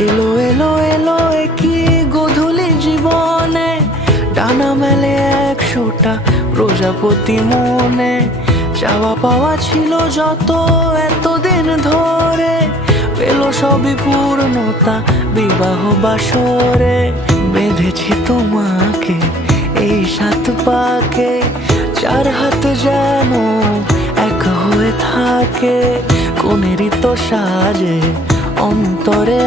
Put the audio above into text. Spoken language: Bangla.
এলো এলো এলো কি গোধূলি জীবনে, ডানা মেলে 100টা প্রজাপতি মনে। চাওয়া পাওয়া ছিল যত এতদিন ধরে, পেল সবই পূর্ণতা বিবাহ বাসরে। বেঁধেছি তোমাকে এই 7 পাকে, 4 হাত যেন এক হয়ে থাকে। কোনেরই তো সাজে অন্তরে